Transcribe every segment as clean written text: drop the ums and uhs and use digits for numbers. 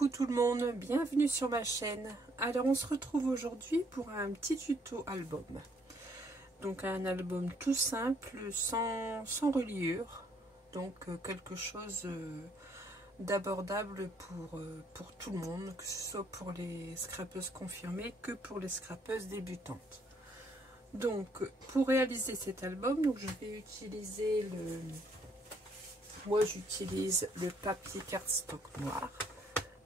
Coucou tout le monde, bienvenue sur ma chaîne. Alors on se retrouve aujourd'hui pour un petit tuto album. Donc un album tout simple, sans reliure. Donc quelque chose d'abordable pour tout le monde, que ce soit pour les scrapeuses confirmées que pour les scrapeuses débutantes. Donc pour réaliser cet album, donc je vais utiliser j'utilise le papier cardstock noir.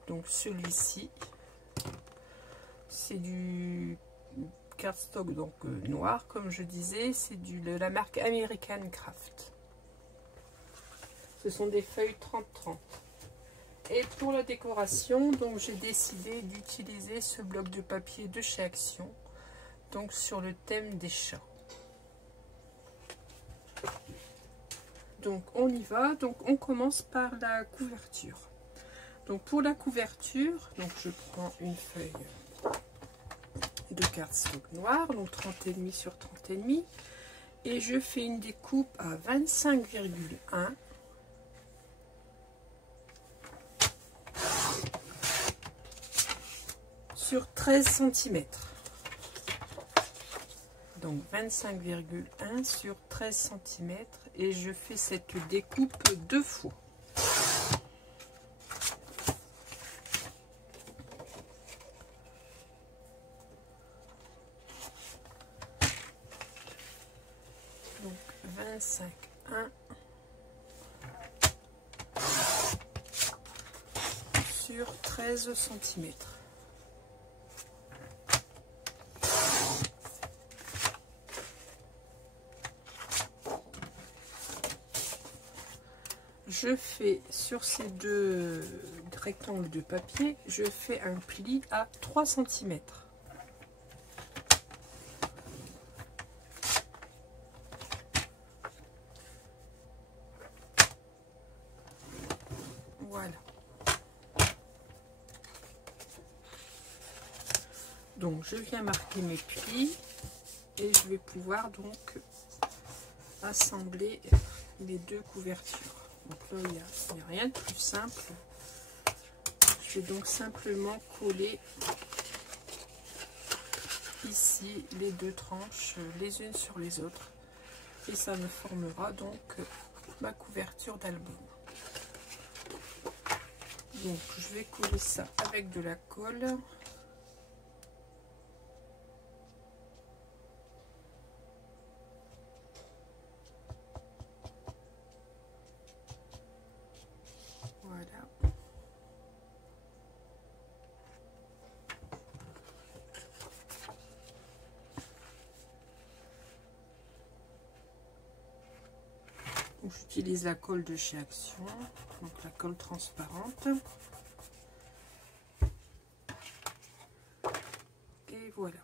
Donc celui-ci, c'est du cardstock donc noir, comme je disais, c'est de la marque American Craft. Ce sont des feuilles 30-30. Et pour la décoration, donc j'ai décidé d'utiliser ce bloc de papier de chez Action, donc sur le thème des chats. Donc on y va, donc on commence par la couverture. Donc pour la couverture, donc je prends une feuille de cardstock noir, donc 30,5 sur 30,5, et je fais une découpe à 25,1 sur 13 cm. Donc 25,1 sur 13 cm, et je fais cette découpe deux fois. Donc 25,1 sur 13 cm. Je fais sur ces deux rectangles de papier, je fais un pli à 3 cm. Voilà. Donc je viens marquer mes plis et je vais pouvoir donc assembler les deux couvertures. Donc là, il n'y a rien de plus simple. Je vais donc simplement coller ici les deux tranches les unes sur les autres. Et ça me formera donc ma couverture d'album. Donc je vais coller ça avec de la colle. J'utilise la colle de chez Action, donc la colle transparente. Et voilà.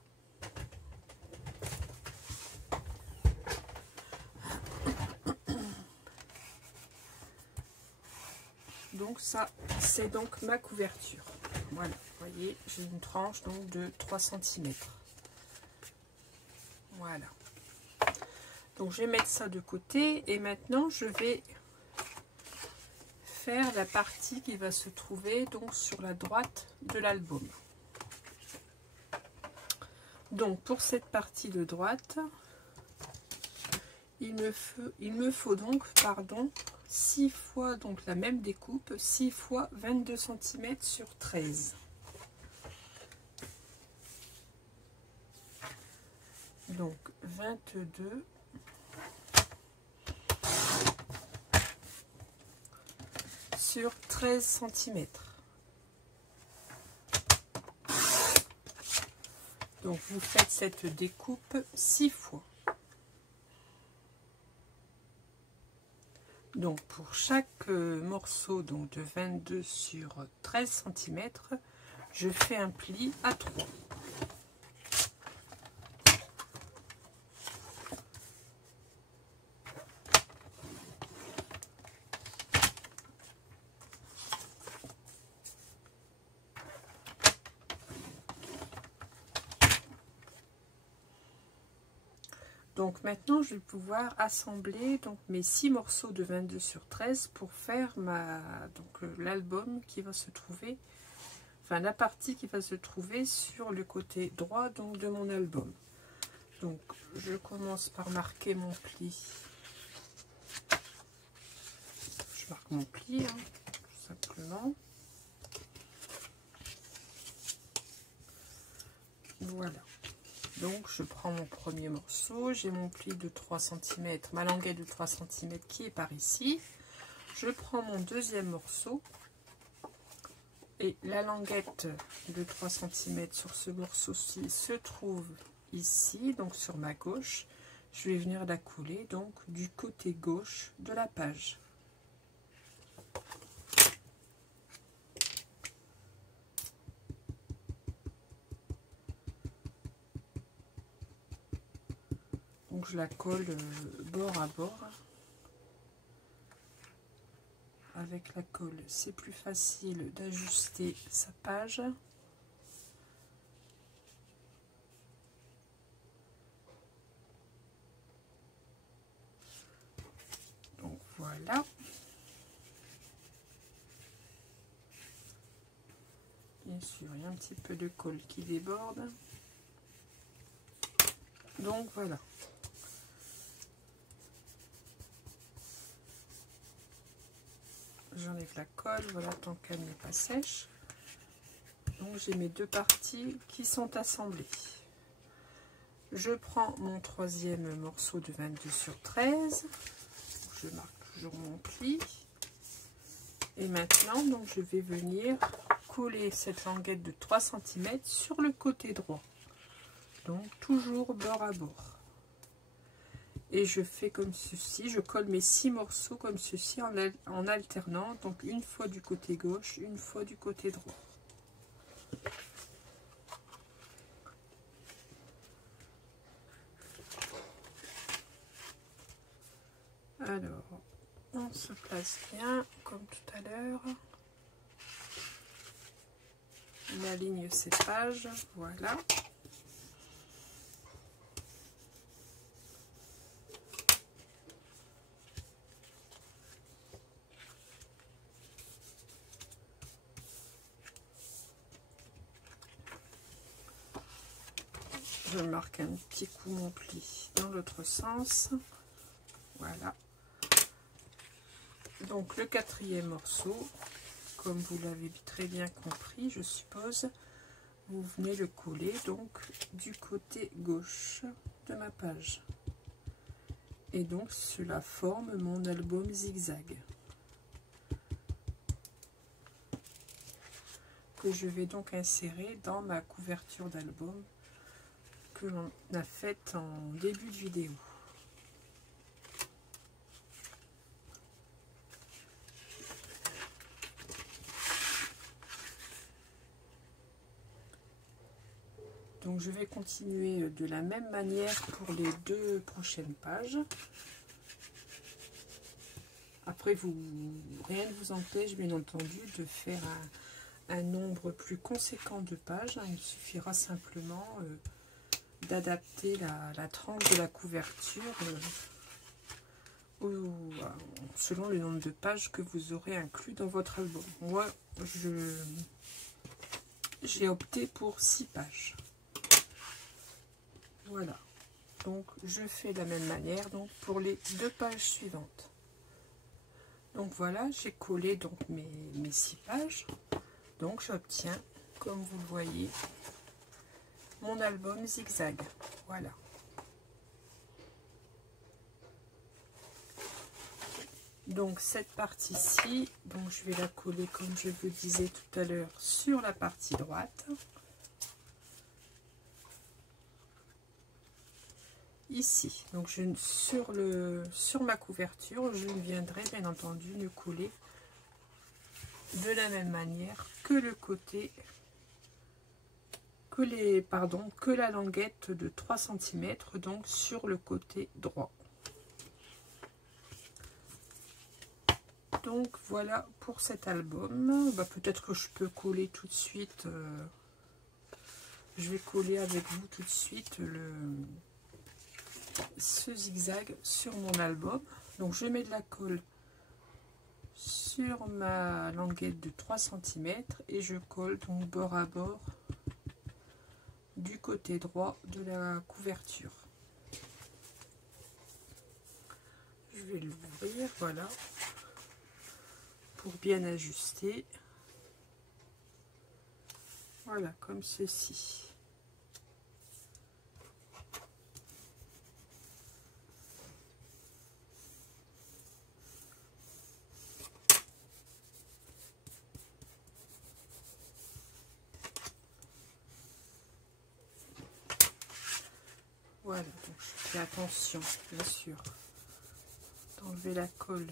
Donc ça, c'est donc ma couverture. Voilà, vous voyez, j'ai une tranche donc de 3 cm. Voilà. Donc je vais mettre ça de côté et maintenant je vais faire la partie qui va se trouver donc sur la droite de l'album. Donc pour cette partie de droite, il me faut donc 6 fois donc la même découpe, 6 fois 22 cm sur 13. Donc 22 sur 13 cm. Donc vous faites cette découpe 6 fois. Donc pour chaque morceau donc de 22 sur 13 cm, je fais un pli à 3. Donc maintenant je vais pouvoir assembler donc mes 6 morceaux de 22 sur 13 pour faire l'album qui va se trouver, enfin la partie qui va se trouver sur le côté droit donc de mon album. Donc je commence par marquer mon pli. Je marque mon pli tout simplement. Voilà. Donc je prends mon premier morceau, j'ai mon pli de 3 cm, ma languette de 3 cm qui est par ici. Je prends mon deuxième morceau et la languette de 3 cm sur ce morceau-ci se trouve ici, donc sur ma gauche. Je vais venir la coller donc du côté gauche de la page. Donc je la colle bord à bord. Avec la colle, c'est plus facile d'ajuster sa page. Donc voilà. Bien sûr, il y a un petit peu de colle qui déborde. Donc voilà. J'enlève la colle, voilà, tant qu'elle n'est pas sèche. Donc j'ai mes deux parties qui sont assemblées. Je prends mon troisième morceau de 22 sur 13. Je marque toujours mon pli. Et maintenant, donc, je vais venir coller cette languette de 3 cm sur le côté droit. Donc toujours bord à bord. Et je fais comme ceci, je colle mes 6 morceaux comme ceci en alternant, donc une fois du côté gauche, une fois du côté droit. Alors, on se place bien, comme tout à l'heure. On aligne ces pages, voilà. Je marque un petit coup mon pli dans l'autre sens. Voilà. Donc le quatrième morceau, comme vous l'avez très bien compris, je suppose, vous venez le coller donc du côté gauche de ma page. Et donc cela forme mon album zigzag. Que je vais donc insérer dans ma couverture d'album que l'on a faite en début de vidéo. Donc je vais continuer de la même manière pour les deux prochaines pages. Après, rien ne vous empêche bien entendu de faire un nombre plus conséquent de pages. Il suffira simplement d'adapter la tranche de la couverture selon le nombre de pages que vous aurez inclus dans votre album. Moi, j'ai opté pour 6 pages. Voilà. Donc, je fais de la même manière donc pour les deux pages suivantes. Donc voilà, j'ai collé donc mes 6 pages. Donc j'obtiens, comme vous le voyez, mon album zigzag. Voilà. Donc cette partie-ci, donc je vais la coller comme je vous disais tout à l'heure sur la partie droite. Ici, donc sur ma couverture, je viendrai bien entendu le coller de la même manière que le côté, que la languette de 3 cm, donc sur le côté droit. Donc voilà pour cet album. Peut-être que je peux coller tout de suite, je vais coller avec vous tout de suite ce zigzag sur mon album. Donc je mets de la colle sur ma languette de 3 cm et je colle donc bord à bord du côté droit de la couverture. Je vais l'ouvrir, voilà, pour bien ajuster. Voilà, comme ceci. Voilà, donc je fais attention, bien sûr, d'enlever la colle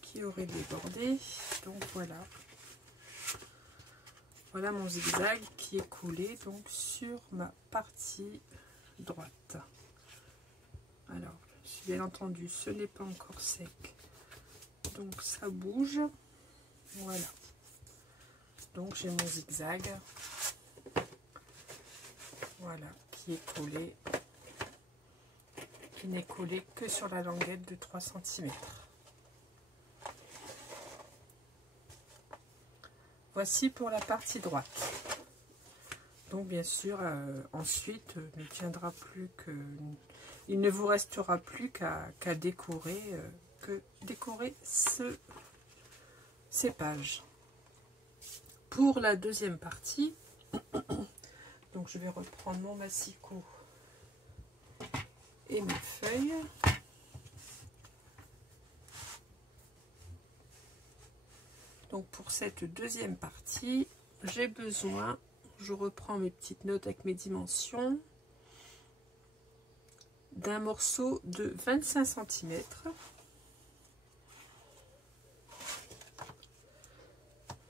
qui aurait débordé. Donc voilà. Voilà mon zigzag qui est collé donc sur ma partie droite. Alors, bien entendu, ce n'est pas encore sec, donc ça bouge. Voilà. Donc j'ai mon zigzag, voilà, qui est collé, qui n'est collé que sur la languette de 3 cm. Voici pour la partie droite. Donc bien sûr, ensuite, il ne vous restera plus qu'à décorer, ces pages. Pour la deuxième partie, donc je vais reprendre mon massicot et mes feuilles. Donc pour cette deuxième partie, j'ai besoin, je reprends mes petites notes avec mes dimensions, d'un morceau de 25 cm.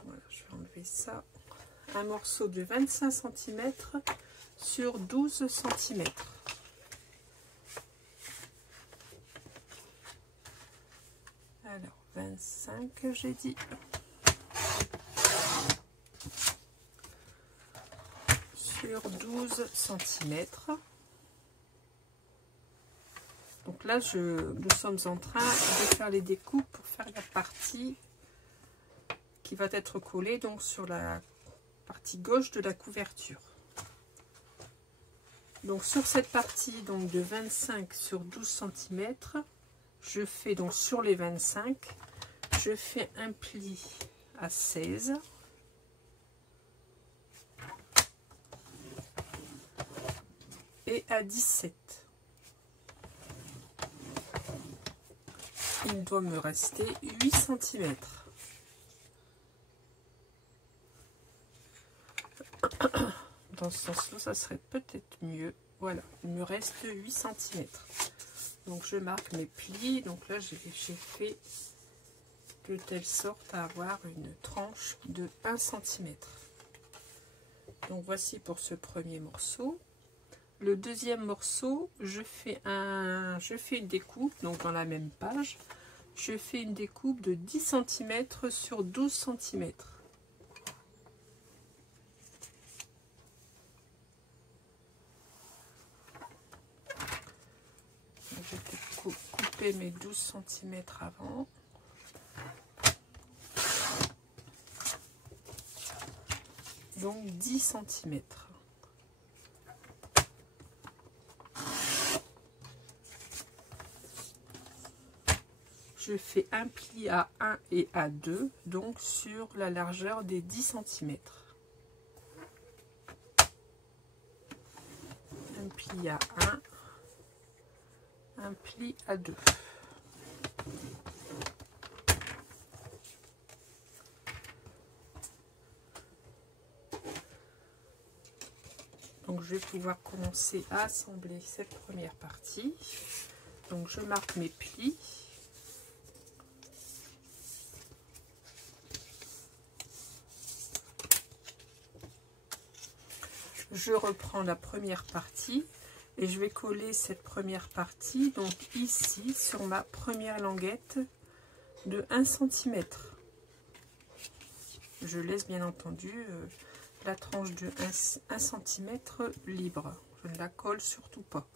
Voilà, je vais enlever ça. Un morceau de 25 cm sur 12 cm. Alors, 25, j'ai dit. Sur 12 cm. Donc là, nous sommes en train de faire les découpes pour faire la partie qui va être collée donc sur la partie gauche de la couverture. Donc sur cette partie donc de 25 sur 12 cm, je fais donc sur les 25, je fais un pli à 16. Et à 17. Il doit me rester 8 cm. Dans ce sens-là, ça serait peut-être mieux. Voilà, il me reste 8 cm. Donc je marque mes plis. Donc là, j'ai fait de telle sorte à avoir une tranche de 1 cm. Donc voici pour ce premier morceau. Le deuxième morceau, je fais une découpe, donc dans la même page, je fais une découpe de 10 cm sur 12 cm. Je vais couper mes 12 cm avant. Donc 10 cm. Je fais un pli à 1 et à 2, donc sur la largeur des 10 cm. Un pli à 1, un pli à 2. Donc je vais pouvoir commencer à assembler cette première partie. Donc je marque mes plis. Je reprends la première partie et je vais coller cette première partie donc ici sur ma première languette de 1 cm. Je laisse bien entendu la tranche de 1 cm libre. Je ne la colle surtout pas.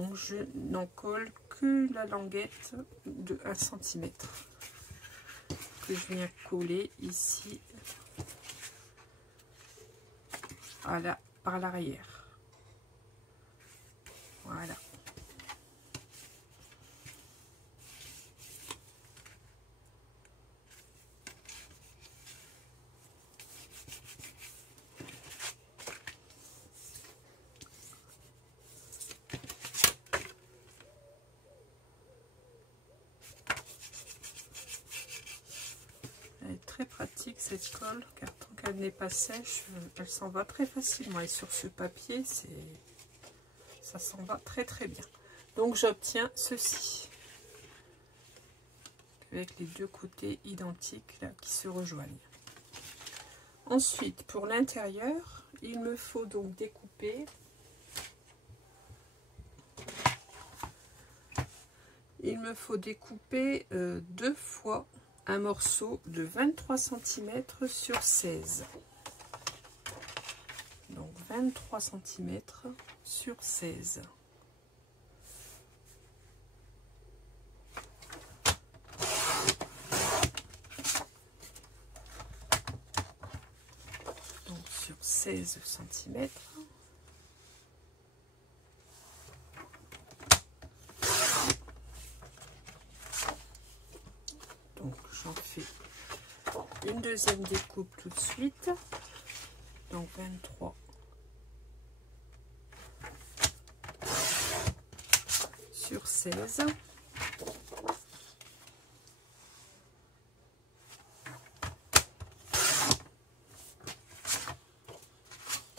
Donc je n'en colle que la languette de 1 cm que je viens coller ici par l'arrière. Voilà. Elle est très pratique cette colle, car tant qu'elle n'est pas sèche, elle s'en va très facilement. Et sur ce papier, ça s'en va très très bien. Donc j'obtiens ceci, avec les deux côtés identiques là, qui se rejoignent. Ensuite, pour l'intérieur, il me faut donc découper. Il me faut découper 2 fois un morceau de 23 cm sur 16. Donc 23 cm sur 16. Donc sur 16 cm. Donc j'en fais une deuxième découpe tout de suite. Donc 23 sur 16.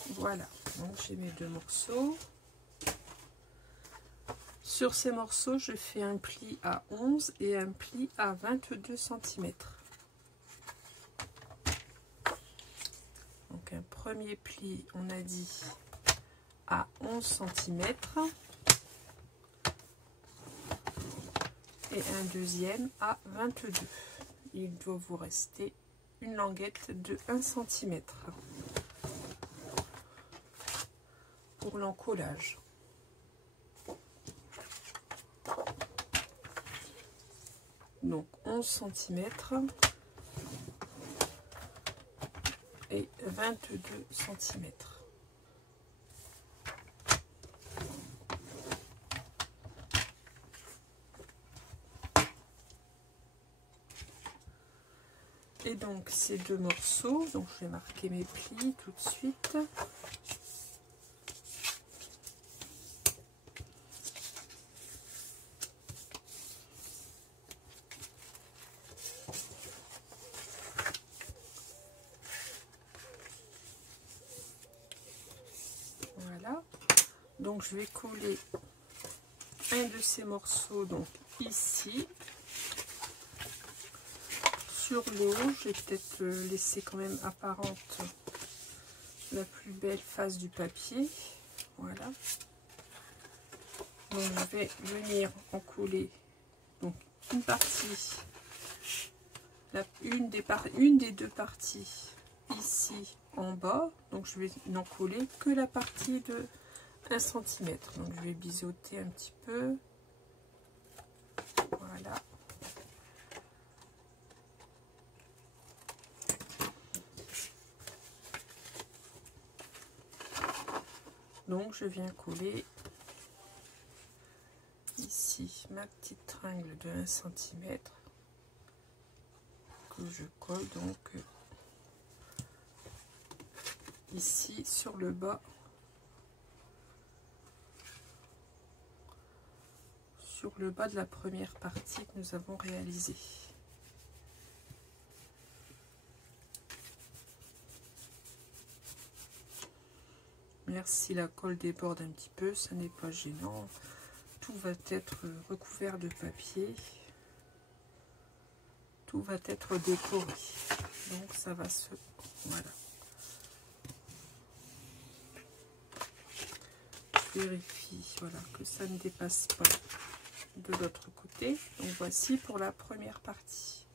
Voilà, donc j'ai mes 2 morceaux. Sur ces morceaux, je fais un pli à 11 et un pli à 22 cm. Donc un premier pli, on a dit, à 11 cm. Et un deuxième à 22. Il doit vous rester une languette de 1 cm pour l'encollage. Donc 11 cm et 22 cm. Et donc ces 2 morceaux, donc je vais marquer mes plis tout de suite. Voilà. Donc je vais coller un de ces morceaux donc ici. Sur le haut, je vais peut-être laisser quand même apparente la plus belle face du papier. Voilà. Donc je vais venir en coller donc une partie, une des 2 parties ici en bas. Donc je vais n'en coller que la partie de 1 cm. Donc je vais biseauter un petit peu. Voilà. Donc je viens coller ici ma petite tringle de 1 cm que je colle donc ici sur le bas, de la première partie que nous avons réalisée. Si la colle déborde un petit peu, ça n'est pas gênant. Tout va être recouvert de papier. Tout va être décoré. Donc ça va se... Voilà. Je vérifie voilà, que ça ne dépasse pas de l'autre côté. Donc voici pour la première partie.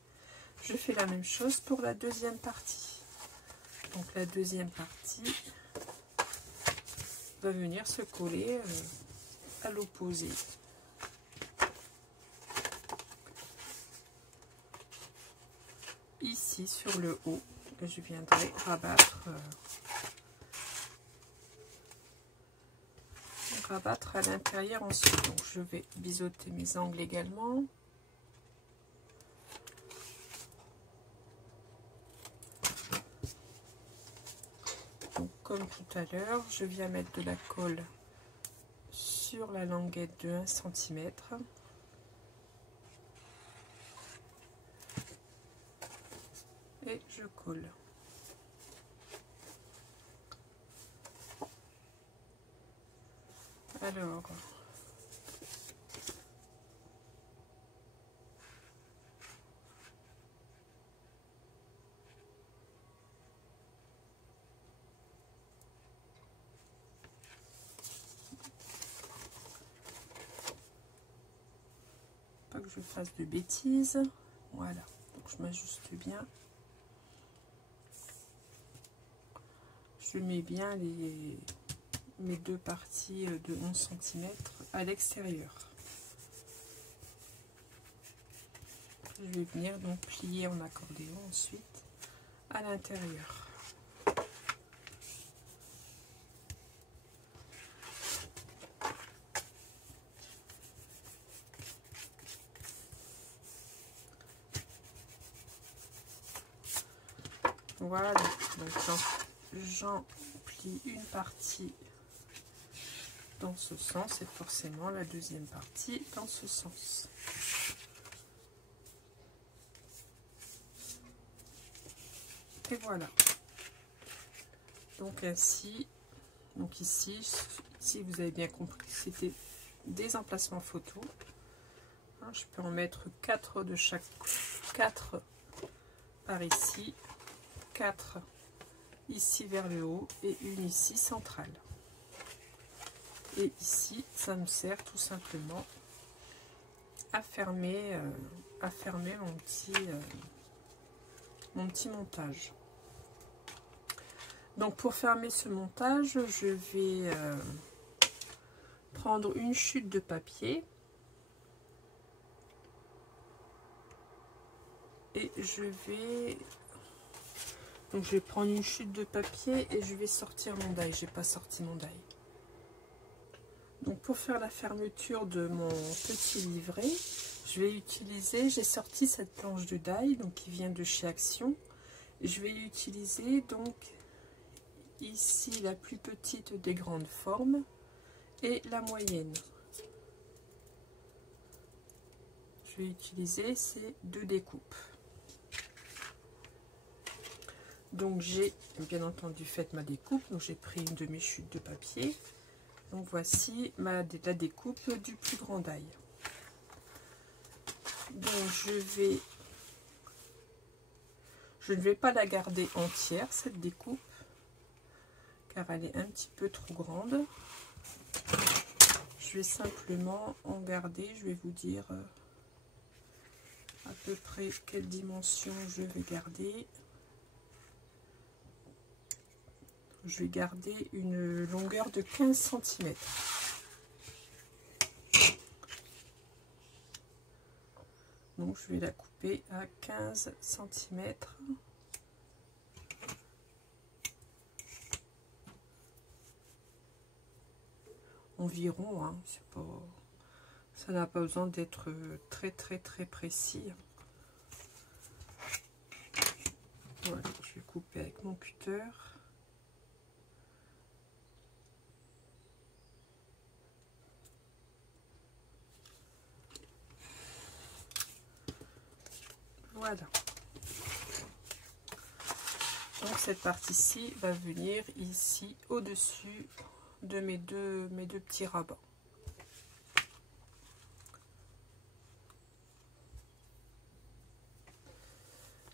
Je fais la même chose pour la deuxième partie. Donc la deuxième partie va venir se coller à l'opposé. Ici sur le haut, je viendrai rabattre à l'intérieur ensuite. Donc je vais biseauter mes angles également. Donc comme tout à l'heure, je viens mettre de la colle sur la languette de 1 cm. Et je colle. Alors, pas que je fasse de bêtises. Voilà, donc je m'ajuste bien. Je mets bien mes deux parties de 11 cm à l'extérieur. Je vais venir donc plier en accordéon ensuite à l'intérieur. Voilà, donc j'en plie une partie dans ce sens et forcément la deuxième partie dans ce sens. Et voilà. Donc ainsi, donc ici, si vous avez bien compris, c'était des emplacements photo. Je peux en mettre 4 de chaque, 4 par ici, 4 ici vers le haut et une ici centrale. Et ici, ça me sert tout simplement à fermer mon petit montage. Donc pour fermer ce montage, je vais prendre une chute de papier et je vais prendre une chute de papier et je vais sortir mon die. J'ai pas sorti mon die. Donc pour faire la fermeture de mon petit livret, je vais utiliser, j'ai sorti cette planche de die donc qui vient de chez Action. Je vais utiliser donc ici la plus petite des grandes formes et la moyenne. Je vais utiliser ces deux découpes. Donc j'ai bien entendu fait ma découpe, donc j'ai pris une demi-chute de papier. Donc voici la découpe du plus grand die. Donc je ne vais pas la garder entière cette découpe car elle est un petit peu trop grande. Je vais simplement en garder, je vais vous dire à peu près quelle dimension je vais garder. Je vais garder une longueur de 15 cm. Donc je vais la couper à 15 cm. Environ, hein, c'est pas, ça n'a pas besoin d'être très précis. Voilà, je vais couper avec mon cutter. Voilà. Donc cette partie-ci va venir ici au-dessus de mes deux petits rabats.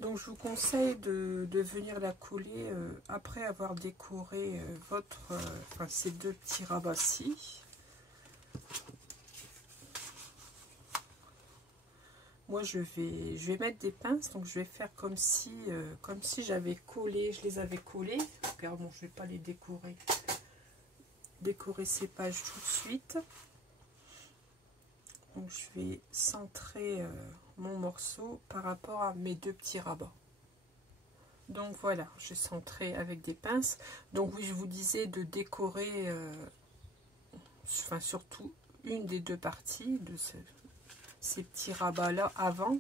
Donc je vous conseille de venir la coller après avoir décoré ces deux petits rabats-ci. Moi je vais mettre des pinces, donc je vais faire comme si j'avais collé, je les avais collés. Car bon, je vais pas les décorer ces pages tout de suite. Donc je vais centrer mon morceau par rapport à mes deux petits rabats. Donc voilà, j'ai centré avec des pinces. Donc oui, je vous disais de décorer, enfin surtout une des deux parties de ces petits rabats là avant,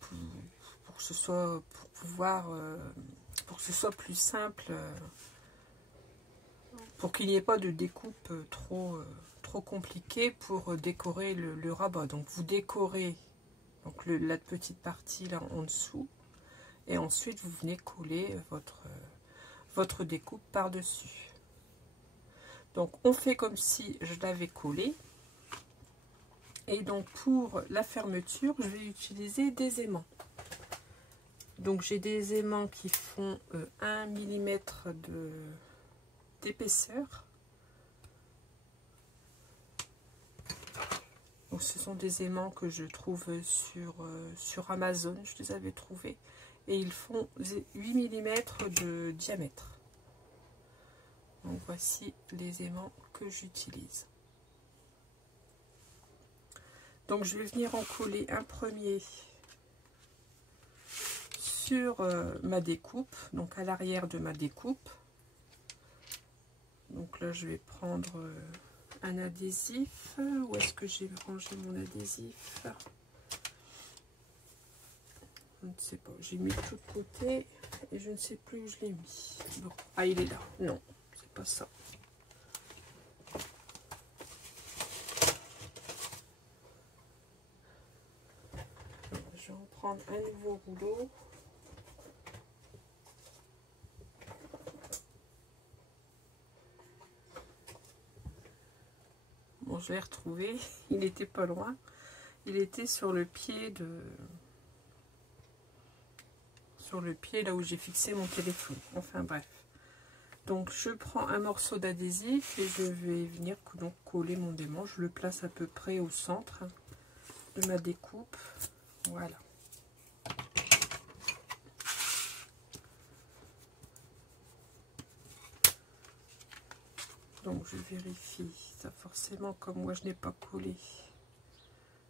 pour que ce soit, pour que ce soit plus simple, pour qu'il n'y ait pas de découpe trop compliquée pour décorer le rabat. Donc vous décorez donc la petite partie là en dessous. Et ensuite, vous venez coller votre découpe par-dessus. Donc, on fait comme si je l'avais collé. Et donc, pour la fermeture, je vais utiliser des aimants. Donc, j'ai des aimants qui font 1 mm d'épaisseur. Donc, ce sont des aimants que je trouve sur Amazon. Je les avais trouvés. Et ils font 8 mm de diamètre. Donc voici les aimants que j'utilise. Donc je vais venir en coller un premier sur ma découpe, donc à l'arrière de ma découpe. Donc là je vais prendre un adhésif. Où est-ce que j'ai rangé mon adhésif? Je ne sais pas, j'ai mis tout de côté et je ne sais plus où je l'ai mis. Bon, ah il est là, non, c'est pas ça. Je vais en prendre un nouveau rouleau. Bon, je l'ai retrouvé, il n'était pas loin, il était sur le pied là où j'ai fixé mon téléphone. Enfin bref. Donc je prends un morceau d'adhésif et je vais venir donc coller mon aimant. Je le place à peu près au centre de ma découpe. Voilà. Donc je vérifie. Ça forcément, comme moi je n'ai pas collé,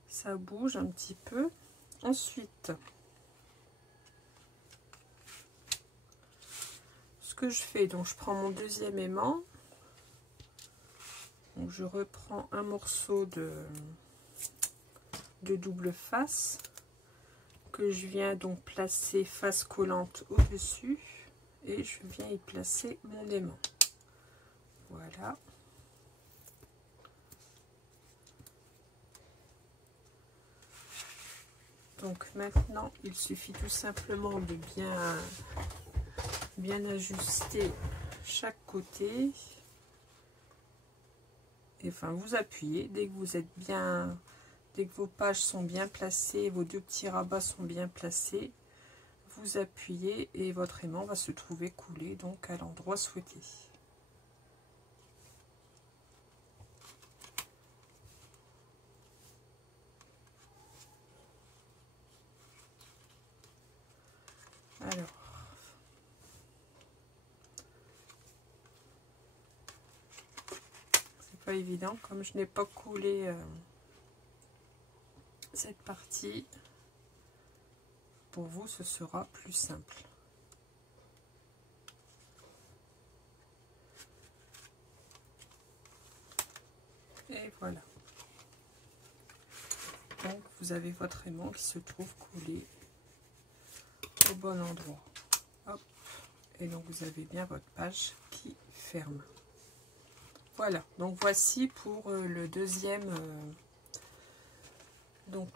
ça bouge un petit peu. Ensuite, que je fais, donc je prends mon deuxième aimant, donc je reprends un morceau de double face que je viens donc placer face collante au dessus et je viens y placer mon aimant. Voilà. Donc maintenant il suffit tout simplement de bien ajuster chaque côté, et enfin vous appuyez dès que vous êtes bien, dès que vos pages sont bien placées, vos deux petits rabats sont bien placés, vous appuyez et votre aimant va se trouver coulé donc à l'endroit souhaité. Alors pas évident, comme je n'ai pas coulé cette partie, pour vous ce sera plus simple. Et voilà, donc vous avez votre aimant qui se trouve collé au bon endroit. Hop. Et donc vous avez bien votre page qui ferme. Voilà, donc voici pour le deuxième, donc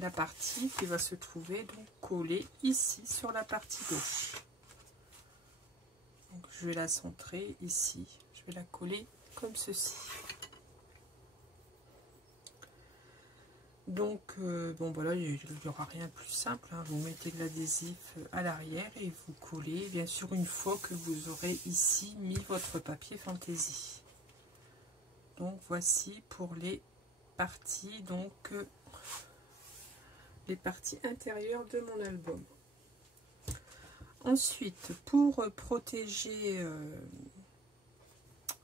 la partie qui va se trouver donc collée ici sur la partie gauche. Donc je vais la centrer ici, je vais la coller comme ceci. Donc bon voilà, il n'y aura rien de plus simple, hein. Vous mettez de l'adhésif à l'arrière et vous collez, bien sûr, une fois que vous aurez ici mis votre papier fantaisie. Donc voici pour les parties, donc les parties intérieures de mon album. Ensuite, pour protéger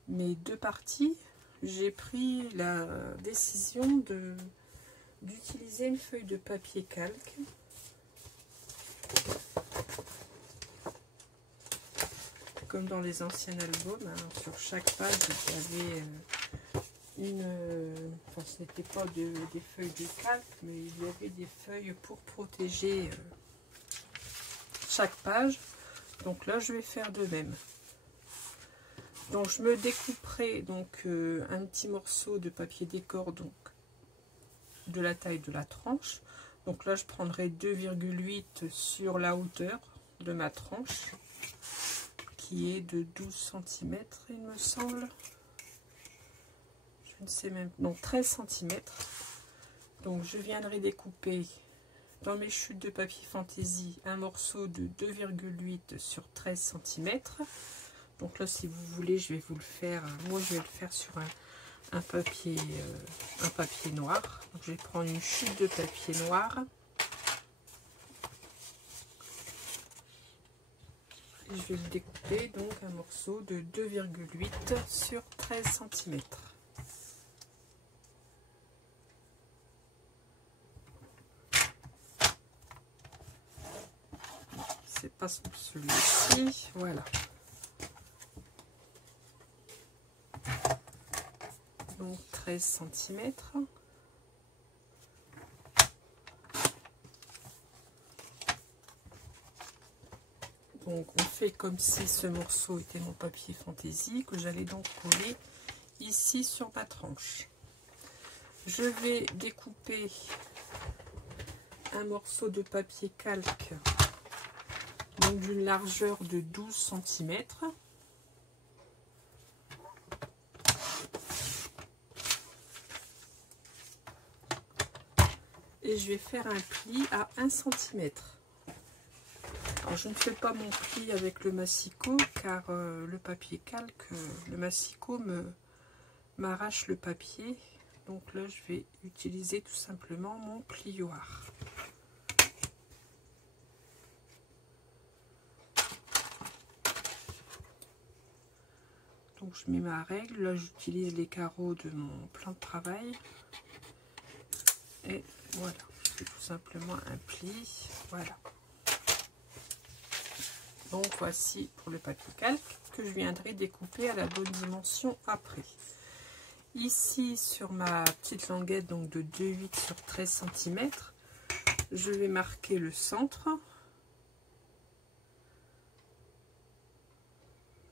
mes deux parties, j'ai pris la décision d'utiliser une feuille de papier calque. Comme dans les anciens albums, hein, sur chaque page, il y avait enfin, ce n'était pas des feuilles de calque, mais il y avait des feuilles pour protéger chaque page. Donc là, je vais faire de même. Donc je me découperai donc un petit morceau de papier décor, donc de la taille de la tranche. Donc là, je prendrai 2,8 sur la hauteur de ma tranche, qui est de 12 cm, il me semble. Je ne sais même, non, 13 cm. Donc je viendrai découper dans mes chutes de papier fantaisie un morceau de 2,8 sur 13 cm. Donc là, si vous voulez, je vais vous le faire. Moi, je vais le faire sur un papier noir. Donc, je vais prendre une chute de papier noir. Et je vais le découper, donc un morceau de 2,8 sur 13 cm. C'est pas celui-ci, voilà. Donc 13 cm. Donc on fait comme si ce morceau était mon papier fantaisie, que j'allais donc coller ici sur ma tranche. Je vais découper un morceau de papier calque, donc d'une largeur de 12 cm. Et je vais faire un pli à 1 cm. Alors je ne fais pas mon pli avec le massicot, car le papier calque, le massicot m'arrache le papier. Donc là, je vais utiliser tout simplement mon plioir. Donc je mets ma règle, là j'utilise les carreaux de mon plan de travail. Et voilà, je fais tout simplement un pli, voilà. Donc voici pour le papier calque que je viendrai découper à la bonne dimension après. Ici sur ma petite languette donc de 2,8 sur 13 cm, je vais marquer le centre.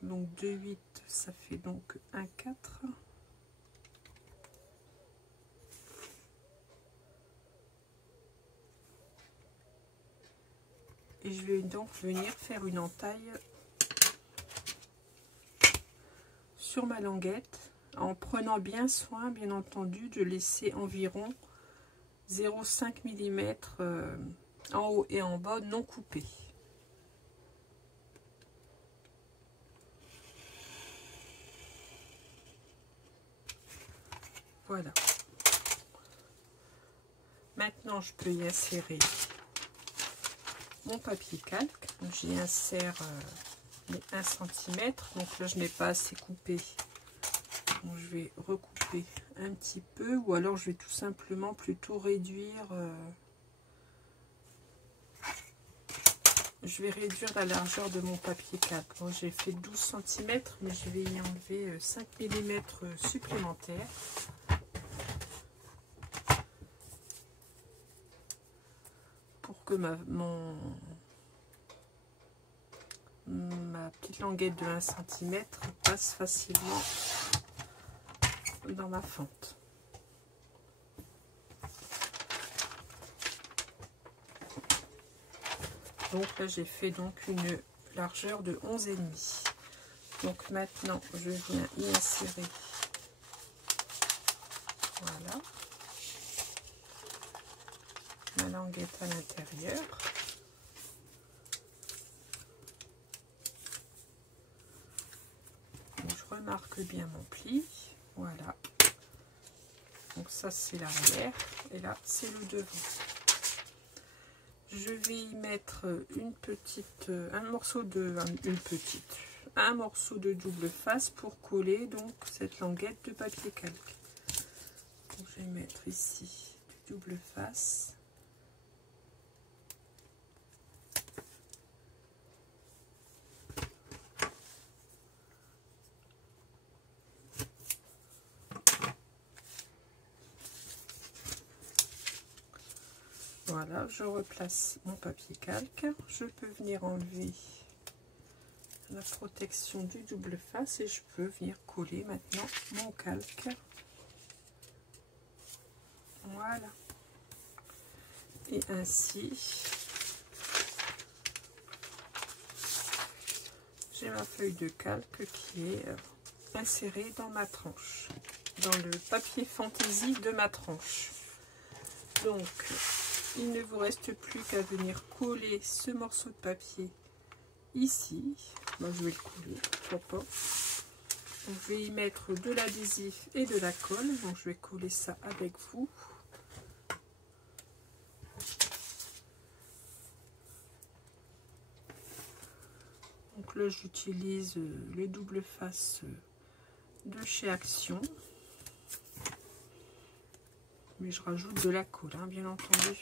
Donc 2,8 ça fait donc 1,4. Et je vais donc venir faire une entaille sur ma languette en prenant bien soin, bien entendu, de laisser environ 0,5 mm en haut et en bas non coupés. Voilà. Maintenant, je peux y insérer mon papier calque. J'y insère les 1 cm. Donc là, je n'ai pas assez coupé. Donc, je vais recouper un petit peu. Ou alors, je vais tout simplement plutôt réduire. Je vais réduire la largeur de mon papier calque. Donc, j'ai fait 12 cm, mais je vais y enlever 5 mm supplémentaires. Pour que ma petite languette de 1 cm passe facilement dans ma fente. Donc là j'ai fait donc une largeur de 11,5. Donc maintenant je viens y insérer, voilà, ma languette à l'intérieur. Je remarque bien mon pli, voilà. Donc ça c'est l'arrière et là c'est le devant. Je vais y mettre un morceau de un morceau de double face pour coller donc cette languette de papier calque. Donc, je vais mettre ici du double face. Voilà, je replace mon papier calque. Je peux venir enlever la protection du double face et je peux venir coller maintenant mon calque. Voilà. Et ainsi, j'ai ma feuille de calque qui est insérée dans ma tranche, dans le papier fantaisie de ma tranche. Donc, il ne vous reste plus qu'à venir coller ce morceau de papier ici. Moi, je vais le coller, pourquoi pas. Donc, je vais y mettre de l'adhésif et de la colle. Donc, je vais coller ça avec vous. Donc là, j'utilise le double face de chez Action. Mais je rajoute de la colle, hein, bien entendu.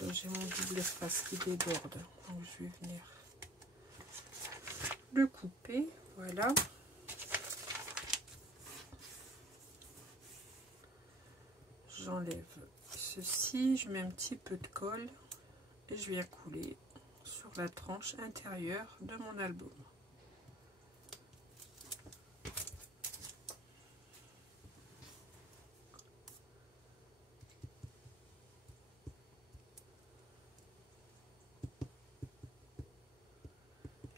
Là, j'ai mon double face qui déborde. Donc, je vais venir le couper. Voilà. J'enlève ceci. Je mets un petit peu de colle. Et je viens couler sur la tranche intérieure de mon album.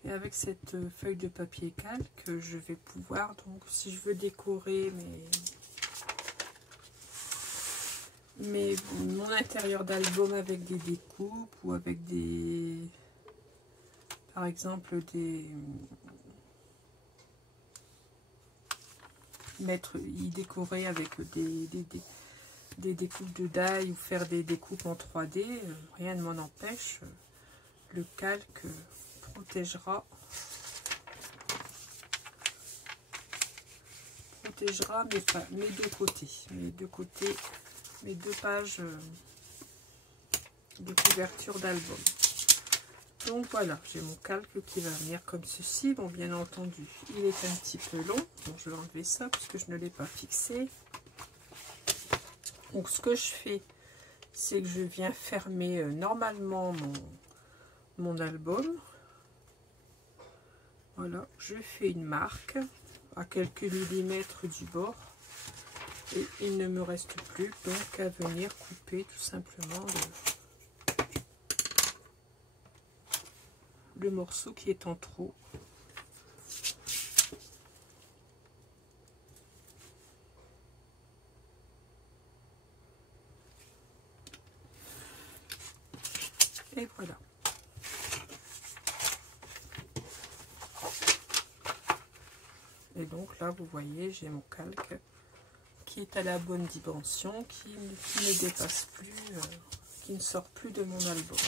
Et avec cette feuille de papier calque, je vais pouvoir, donc si je veux décorer mon intérieur d'album avec des découpes ou avec des, par exemple y décorer avec des découpes de die ou faire des découpes en 3D, rien ne m'en empêche. Le calque protégera mes deux côtés, mes deux pages de couverture d'album. Donc voilà, j'ai mon calque qui va venir comme ceci. Bon, bien entendu, il est un petit peu long, donc je vais enlever ça puisque je ne l'ai pas fixé. Donc ce que je fais, c'est que je viens fermer normalement mon album. Voilà, je fais une marque à quelques millimètres du bord. Et il ne me reste plus donc qu'à venir couper tout simplement le morceau qui est en trop. Et voilà. Et donc là, vous voyez, j'ai mon calque qui est à la bonne dimension, qui ne dépasse plus, qui ne sort plus de mon album.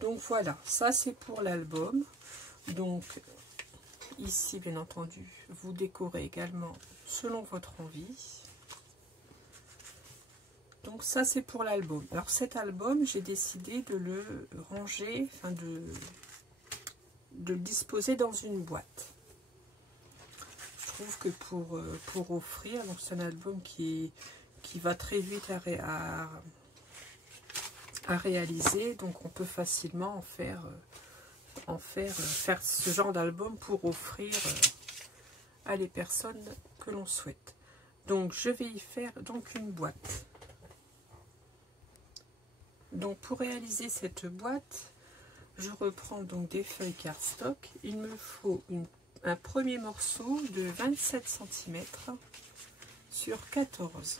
Donc voilà, ça c'est pour l'album. Donc ici, bien entendu, vous décorez également selon votre envie. Donc ça c'est pour l'album. Alors cet album, j'ai décidé de le ranger, enfin de le disposer dans une boîte. Je trouve que pour offrir, donc c'est un album qui va très vite à réaliser, donc on peut facilement faire ce genre d'album pour offrir à les personnes que l'on souhaite. Donc je vais y faire donc une boîte. Donc pour réaliser cette boîte, je reprends donc des feuilles cardstock. Il me faut un premier morceau de 27 cm sur 14.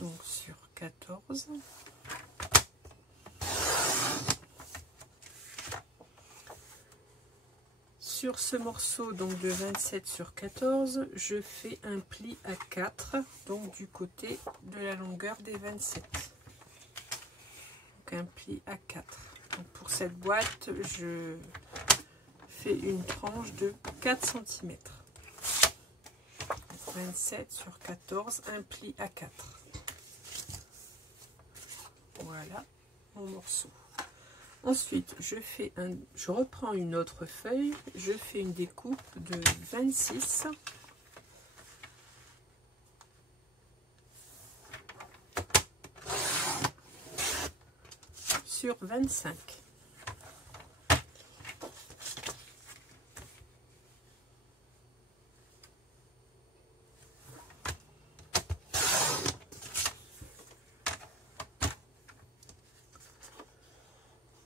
Donc sur 14. Sur ce morceau donc de 27 sur 14, je fais un pli à 4, donc du côté de la longueur des 27. Donc un pli à 4. Donc pour cette boîte, je fais une tranche de 4 cm. 27 sur 14, un pli à 4. Voilà mon morceau. Ensuite, je reprends une autre feuille, je fais une découpe de 26 sur 25.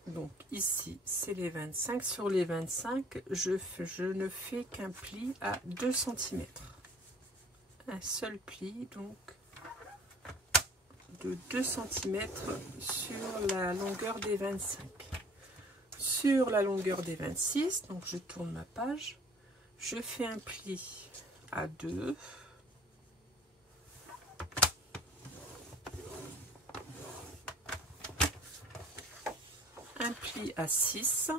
Donc ici, c'est les 25. Sur les 25, je ne fais qu'un pli à 2 cm. Un seul pli, donc, de 2 cm sur la longueur des 25. Sur la longueur des 26, donc je tourne ma page, je fais un pli à 2. Un pli à 6,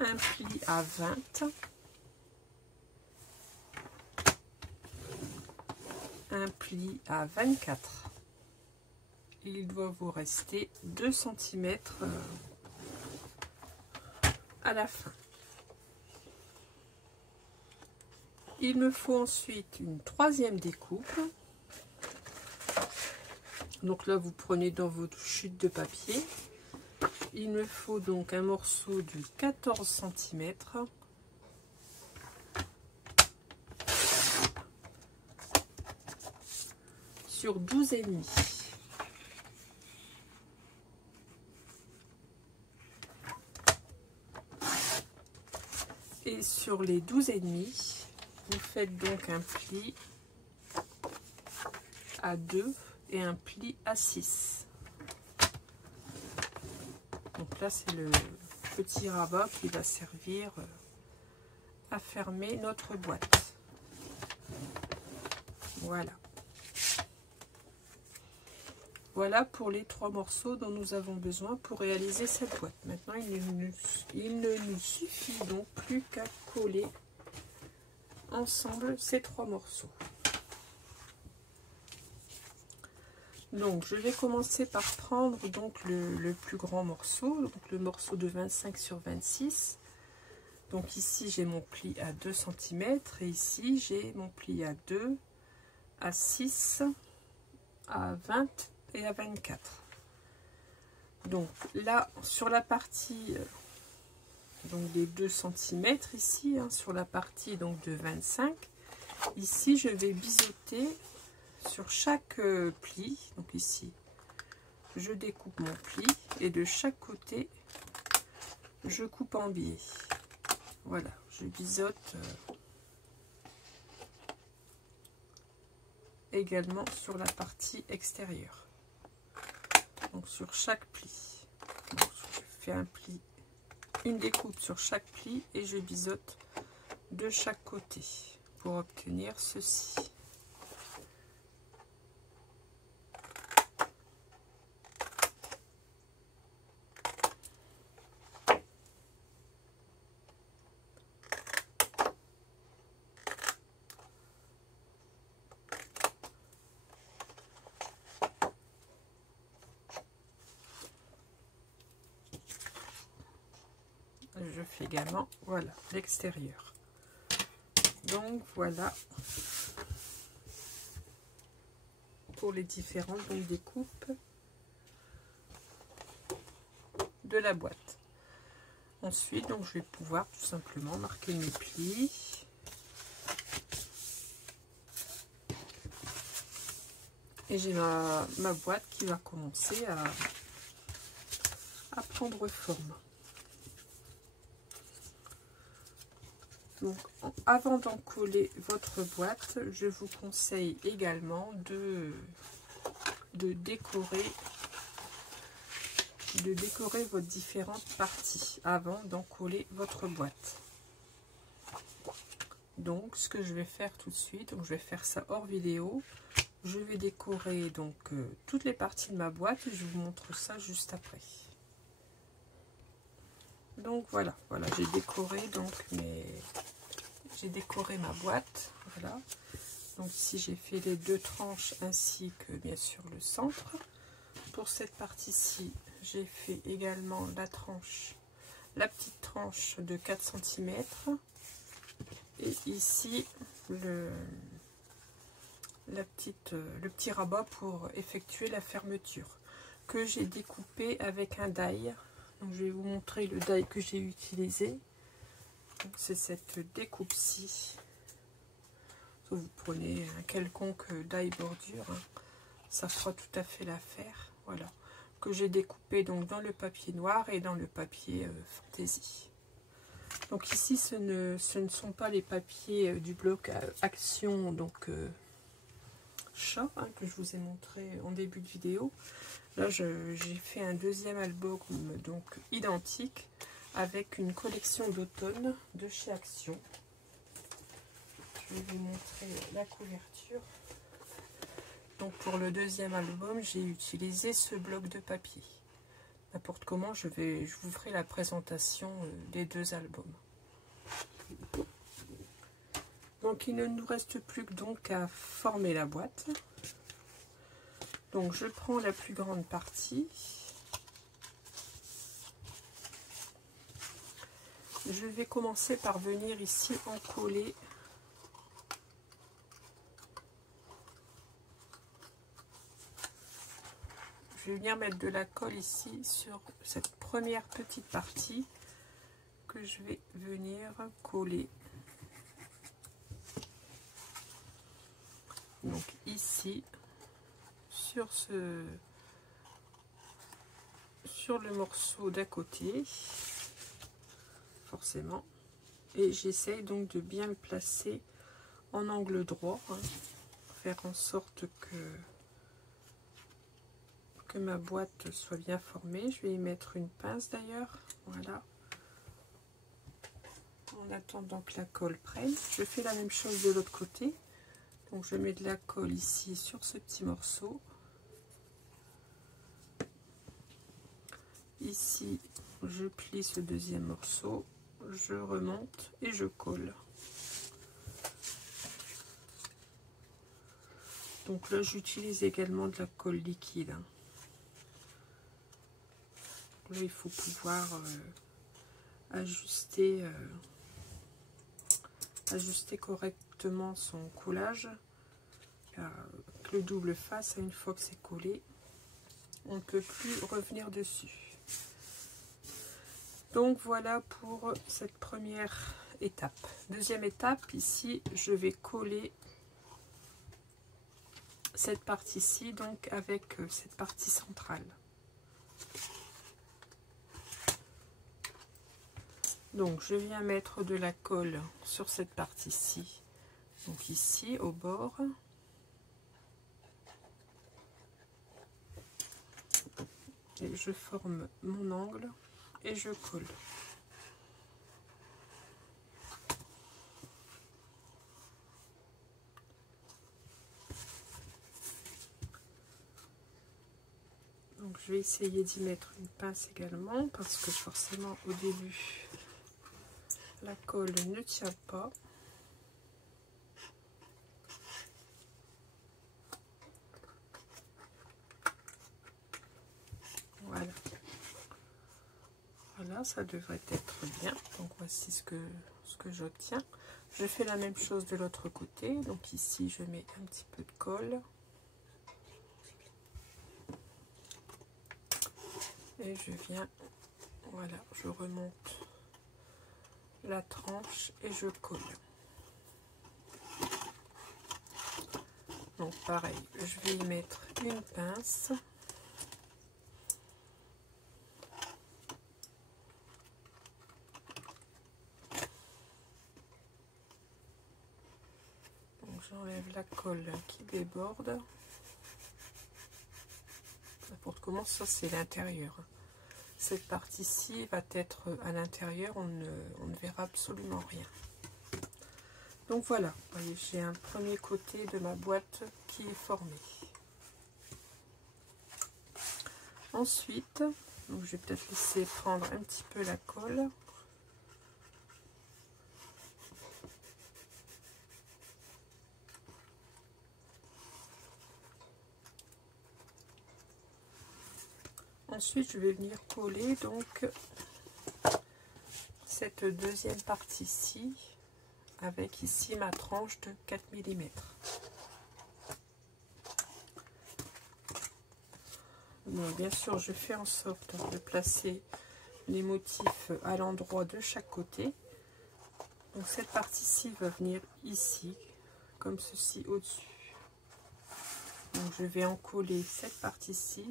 un pli à 20, un pli à 24. Il doit vous rester 2 cm à la fin. Il me faut ensuite une troisième découpe. Donc là, vous prenez dans votre chute de papier. Il me faut donc un morceau de 14 cm sur 12,5. Et sur les 12,5, vous faites donc un pli à 2 et un pli à 6. Donc là, c'est le petit rabat qui va servir à fermer notre boîte. Voilà. Voilà pour les 3 morceaux dont nous avons besoin pour réaliser cette boîte. Maintenant, il ne nous suffit donc plus qu'à coller ensemble ces 3 morceaux. Donc je vais commencer par prendre donc le plus grand morceau, donc le morceau de 25 sur 26. Donc ici j'ai mon pli à 2 cm et ici j'ai mon pli à 2, à 6, à 20 et à 24. Donc là sur la partie donc des 2 cm ici, hein, sur la partie donc de 25, ici je vais biseauter sur chaque pli. Donc ici je découpe mon pli et de chaque côté je coupe en biais. Voilà, je biseaute également sur la partie extérieure. Donc sur chaque pli, donc, je fais un pli, une découpe sur chaque pli et je biseaute de chaque côté pour obtenir ceci. Je fais également, voilà, l'extérieur. Donc voilà pour les différentes découpes de la boîte. Ensuite, donc je vais pouvoir tout simplement marquer mes plis. Et j'ai ma boîte qui va commencer à prendre forme. Donc, avant d'encoller votre boîte, je vous conseille également de décorer de décorer vos différentes parties avant d'encoller votre boîte. Donc ce que je vais faire tout de suite, donc je vais faire ça hors vidéo. Je vais décorer donc toutes les parties de ma boîte et je vous montre ça juste après. Donc voilà, j'ai décoré donc j'ai décoré ma boîte, voilà. Donc ici j'ai fait les 2 tranches ainsi que bien sûr le centre. Pour cette partie-ci, j'ai fait également la petite tranche de 4 cm. Et ici le petit rabat pour effectuer la fermeture que j'ai découpé avec un die. Donc je vais vous montrer le die que j'ai utilisé. C'est cette découpe-ci. Vous prenez un quelconque die bordure, hein, ça fera tout à fait l'affaire. Voilà, que j'ai découpé donc dans le papier noir et dans le papier fantaisie. Donc ici ce ne sont pas les papiers du bloc Action donc chat, hein, que je vous ai montré en début de vidéo. Là j'ai fait un deuxième album donc identique avec une collection d'automne de chez Action. Je vais vous montrer la couverture. Donc pour le deuxième album, j'ai utilisé ce bloc de papier. N'importe comment, je vous ferai la présentation des 2 albums. Donc il ne nous reste plus que donc à former la boîte. Donc je prends la plus grande partie. Je vais commencer par venir ici encoller . Je vais venir mettre de la colle ici sur cette première petite partie que je vais venir coller. Donc ici sur le morceau d'à côté, forcément, et j'essaye donc de bien le placer en angle droit, hein, faire en sorte que ma boîte soit bien formée. Je vais y mettre une pince d'ailleurs, voilà, en attendant que la colle prenne. Je fais la même chose de l'autre côté, donc je mets de la colle ici sur ce petit morceau. Ici je plie ce deuxième morceau, je remonte et je colle. Donc là j'utilise également de la colle liquide, hein. Là, il faut pouvoir ajuster correctement son collage. Avec le double face, une fois que c'est collé, on ne peut plus revenir dessus. Donc voilà pour cette première étape. Deuxième étape, ici je vais coller cette partie-ci donc avec cette partie centrale. Donc je viens mettre de la colle sur cette partie-ci, donc ici au bord. Et je forme mon angle et je colle. Donc je vais essayer d'y mettre une pince également parce que forcément au début la colle ne tient pas. Voilà. Voilà, ça devrait être bien. Donc voici ce que j'obtiens. Je fais la même chose de l'autre côté. Donc ici je mets un petit peu de colle. Et je viens, voilà, je remonte la tranche et je colle. Donc pareil, je vais y mettre une pince. Donc j'enlève la colle qui déborde. N'importe comment, ça c'est l'intérieur. Cette partie-ci va être à l'intérieur, on ne verra absolument rien. Donc voilà, vous voyez, j'ai un premier côté de ma boîte qui est formé. Ensuite, donc je vais peut-être laisser prendre un petit peu la colle. Ensuite, je vais venir coller donc cette deuxième partie-ci avec ici ma tranche de 4 mm. Bon, bien sûr, je fais en sorte de placer les motifs à l'endroit de chaque côté. Donc cette partie-ci va venir ici, comme ceci au-dessus. Donc je vais en coller cette partie-ci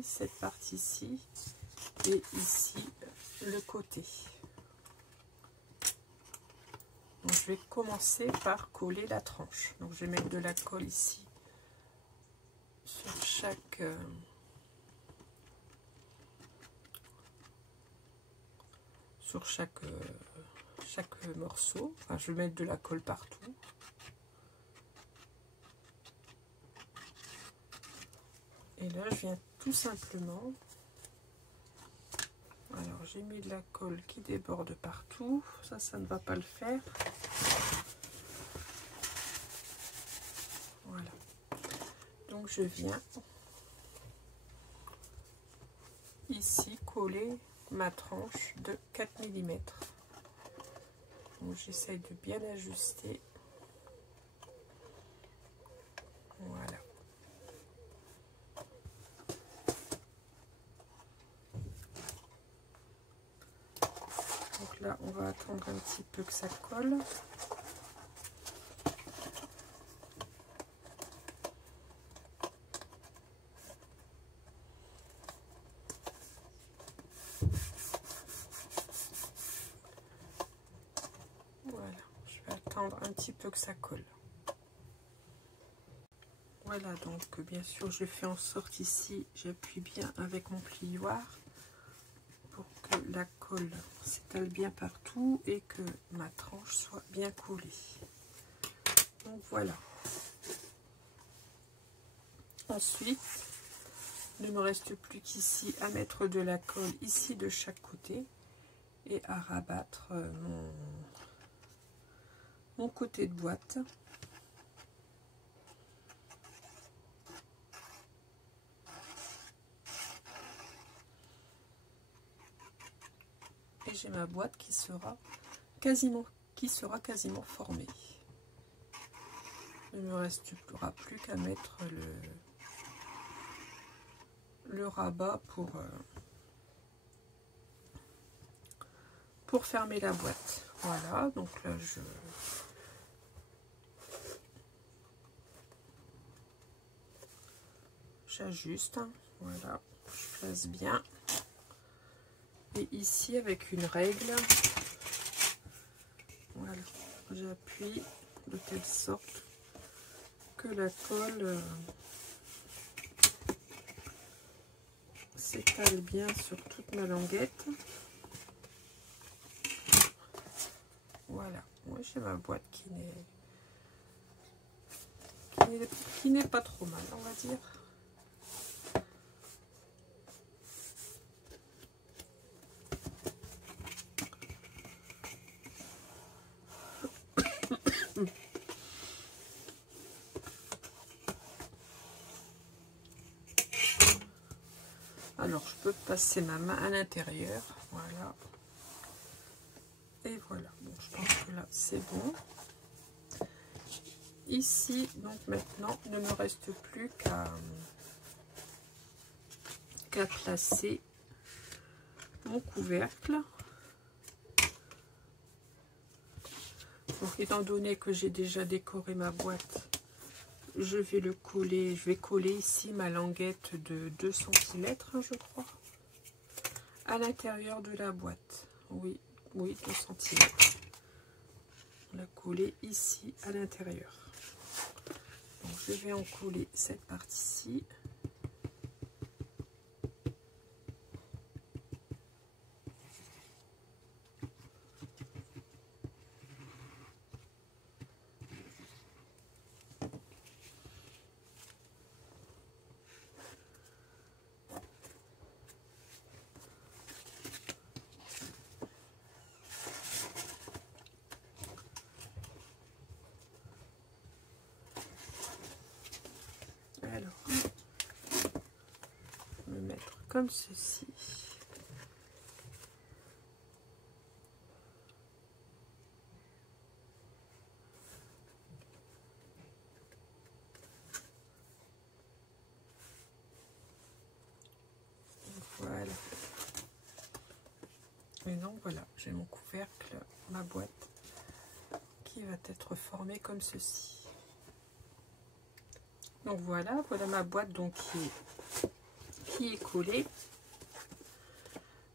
et ici le côté. Donc je vais commencer par coller la tranche. Donc je vais mettre de la colle ici sur chaque morceau. Enfin, je vais mettre de la colle partout. Et là, je viens tout simplement... Alors, j'ai mis de la colle qui déborde partout. Ça ne va pas le faire. Voilà. Donc, je viens ici coller ma tranche de 4 mm. Donc, j'essaye de bien ajuster. Voilà. Donc là, on va attendre un petit peu que ça colle. Voilà, je vais attendre un petit peu que ça colle. Voilà, donc bien sûr, je fais en sorte ici, j'appuie bien avec mon plioir pour que la colle s'étale bien partout et que ma tranche soit bien collée. Donc voilà. Ensuite, il ne me reste plus qu'ici à mettre de la colle ici de chaque côté et à rabattre mon côté de boîte. Et j'ai ma boîte qui sera quasiment formée. Il ne me restera plus qu'à mettre le rabat pour fermer la boîte. Voilà, donc là j'ajuste, voilà, je place bien. Et ici avec une règle, voilà, j'appuie de telle sorte que la colle s'étale bien sur toute ma languette. Voilà, moi j'ai ma boîte qui n'est pas trop mal, on va dire. Alors, je peux passer ma main à l'intérieur, voilà. Et voilà, bon, je pense que là, c'est bon. Ici, donc maintenant, il ne me reste plus qu'à placer mon couvercle. Donc, étant donné que j'ai déjà décoré ma boîte, je vais le coller. Je vais coller ici ma languette de 2 cm, je crois, à l'intérieur de la boîte. Oui, 2 cm. On l'a coller ici à l'intérieur. Donc, je vais en coller cette partie-ci. mettre comme ceci. Voilà. Et donc voilà, j'ai mon couvercle, ma boîte qui va être formée comme ceci. Donc voilà, voilà ma boîte donc qui est collée.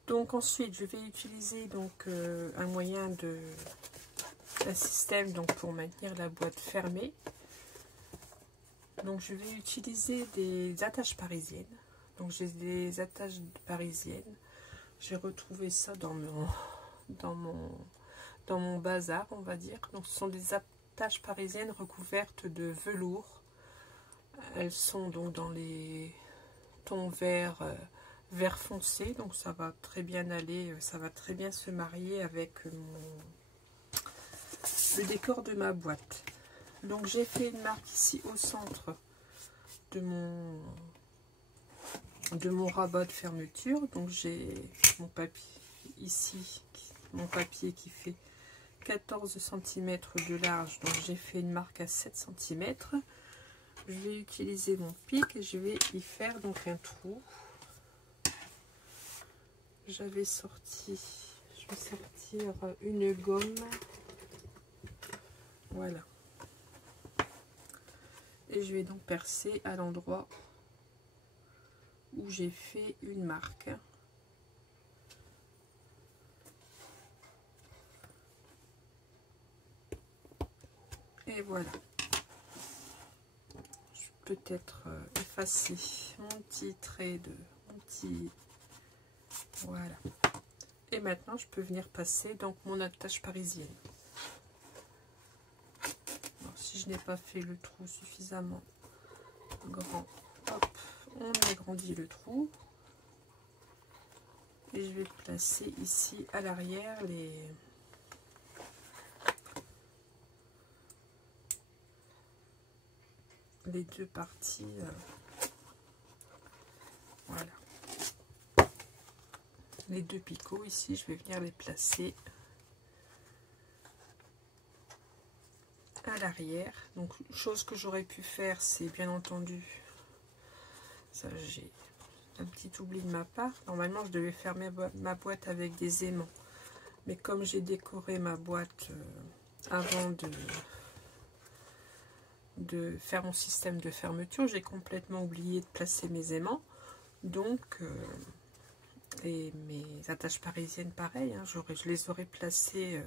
Donc ensuite je vais utiliser donc un moyen un système donc pour maintenir la boîte fermée. Donc je vais utiliser des attaches parisiennes. Donc j'ai des attaches parisiennes. J'ai retrouvé ça dans mon bazar, on va dire. Donc ce sont des attaches parisiennes recouvertes de velours. Elles sont donc dans les tons vert foncé, donc ça va très bien aller, ça va très bien se marier avec le décor de ma boîte. Donc j'ai fait une marque ici au centre de mon rabat de fermeture. Donc j'ai mon papier ici, mon papier qui fait 14 cm de large, donc j'ai fait une marque à 7 cm. Je vais utiliser mon pic et je vais y faire donc un trou. Je vais sortir une gomme, voilà, et je vais donc percer à l'endroit où j'ai fait une marque. Et voilà, je peux peut-être effacer mon petit trait voilà. Et maintenant je peux venir passer donc mon attache parisienne. Alors, si je n'ai pas fait le trou suffisamment grand, hop, on agrandit le trou. Et je vais placer ici à l'arrière les deux parties. Voilà. Les deux picots ici, je vais venir les placer à l'arrière. Donc chose que j'aurais pu faire, c'est bien entendu, ça j'ai un petit oubli de ma part, normalement je devais faire ma boîte avec des aimants, mais comme j'ai décoré ma boîte avant de faire mon système de fermeture, j'ai complètement oublié de placer mes aimants. Donc et mes attaches parisiennes pareil, hein, je les aurais placées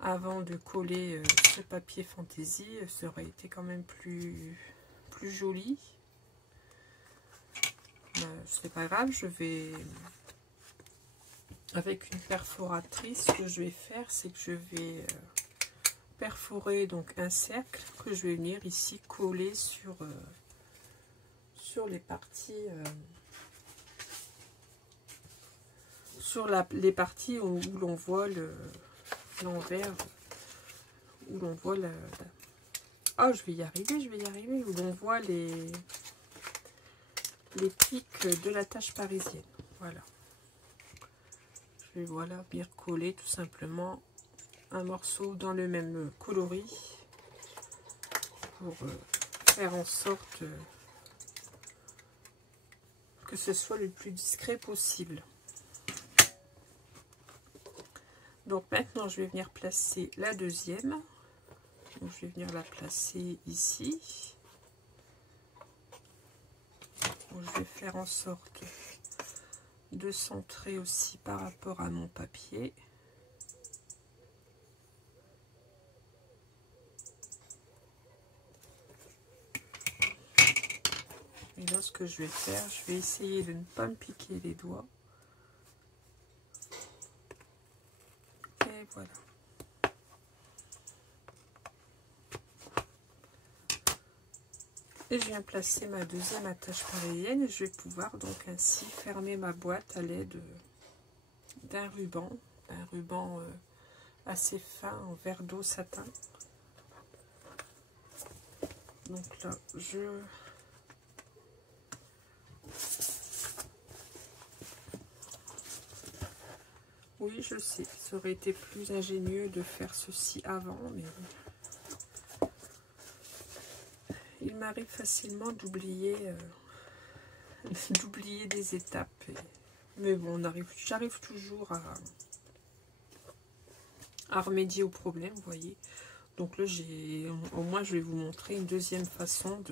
avant de coller ce papier fantaisie, ça aurait été quand même plus joli. C'est pas grave, je vais avec une perforatrice, ce que je vais faire, c'est que je vais perforer donc un cercle que je vais venir ici coller sur les parties les parties où l'on voit l'envers, où l'on voit oh, je vais y arriver, où l'on voit les pics de l'attache parisienne. Voilà. Je vais voilà venir coller tout simplement un morceau dans le même coloris pour faire en sorte que ce soit le plus discret possible. Donc maintenant je vais venir placer la deuxième. Donc, je vais venir la placer ici. Donc, je vais faire en sorte de centrer aussi par rapport à mon papier. Et là, ce que je vais faire, je vais essayer de ne pas me piquer les doigts. Et voilà. Et je viens placer ma deuxième attache parisienne et je vais pouvoir donc ainsi fermer ma boîte à l'aide d'un ruban assez fin en verre d'eau satin. Donc là, Oui, je sais, ça aurait été plus ingénieux de faire ceci avant, mais il m'arrive facilement d'oublier d'oublier des étapes. Mais bon, j'arrive toujours à remédier au problème, vous voyez. Donc là, au moins, je vais vous montrer une deuxième façon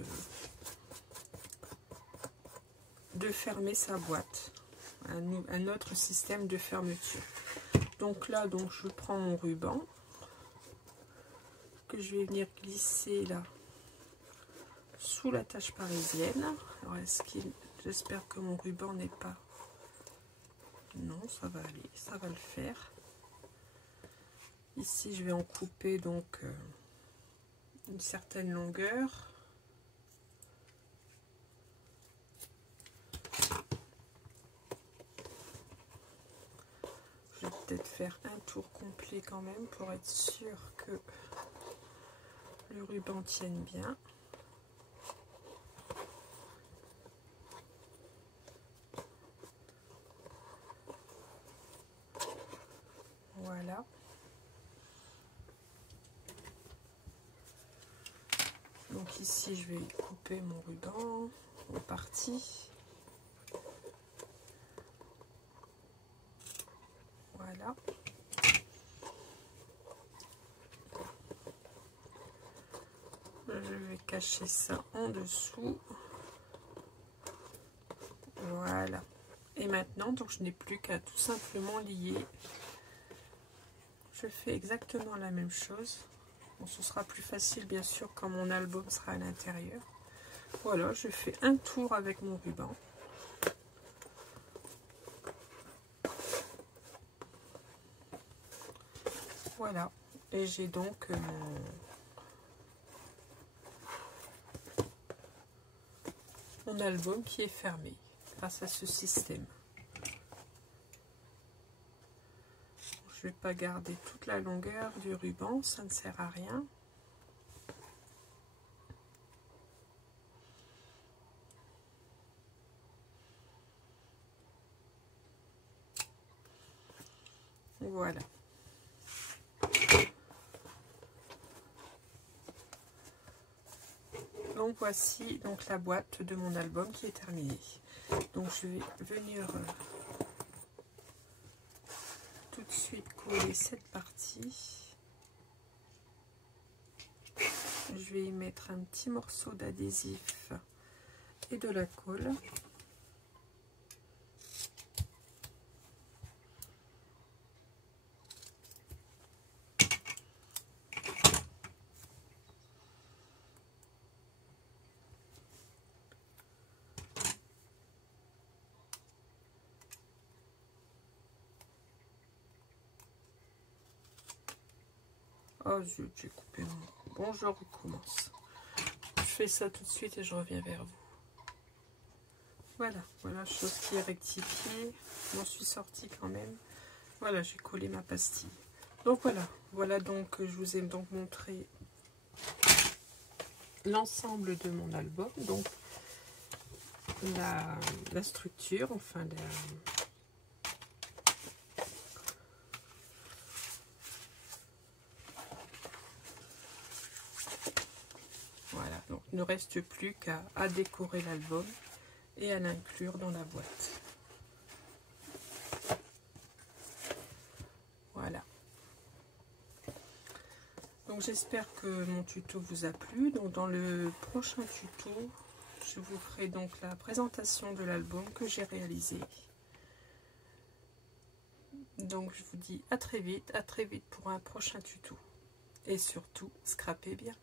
de fermer sa boîte. Un autre système de fermeture. Donc là, je prends mon ruban que je vais venir glisser là sous la tâche parisienne. Alors, j'espère que mon ruban n'est pas... Non, ça va aller, ça va le faire. Ici, je vais en couper donc une certaine longueur. Je vais peut-être faire un tour complet quand même pour être sûr que le ruban tienne bien. Voilà. Donc ici, je vais couper mon ruban en partie. Voilà. Je vais cacher ça en dessous. Voilà. Et maintenant, donc je n'ai plus qu'à tout simplement lier. Je fais exactement la même chose. Bon, ce sera plus facile bien sûr quand mon album sera à l'intérieur. Voilà, je fais un tour avec mon ruban. Voilà. Et j'ai donc mon album qui est fermé grâce à ce système. Je ne vais pas garder toute la longueur du ruban, ça ne sert à rien. Voilà. Donc voici donc la boîte de mon album qui est terminée. Donc je vais venir tout de suite coller cette partie. Je vais y mettre un petit morceau d'adhésif et de la colle. Oh zut, j'ai coupé mon... Bon, je recommence. Je fais ça tout de suite et je reviens vers vous. Voilà, voilà, chose qui est rectifiée. Je m'en suis sortie quand même. Voilà, j'ai collé ma pastille. Donc voilà, voilà donc, je vous ai donc montré l'ensemble de mon album. Donc la structure, enfin voilà, donc il ne reste plus qu'à décorer l'album et à l'inclure dans la boîte. Voilà. Donc j'espère que mon tuto vous a plu. Donc dans le prochain tuto, je vous ferai donc la présentation de l'album que j'ai réalisé. Donc je vous dis à très vite pour un prochain tuto. Et surtout, scrapez bien.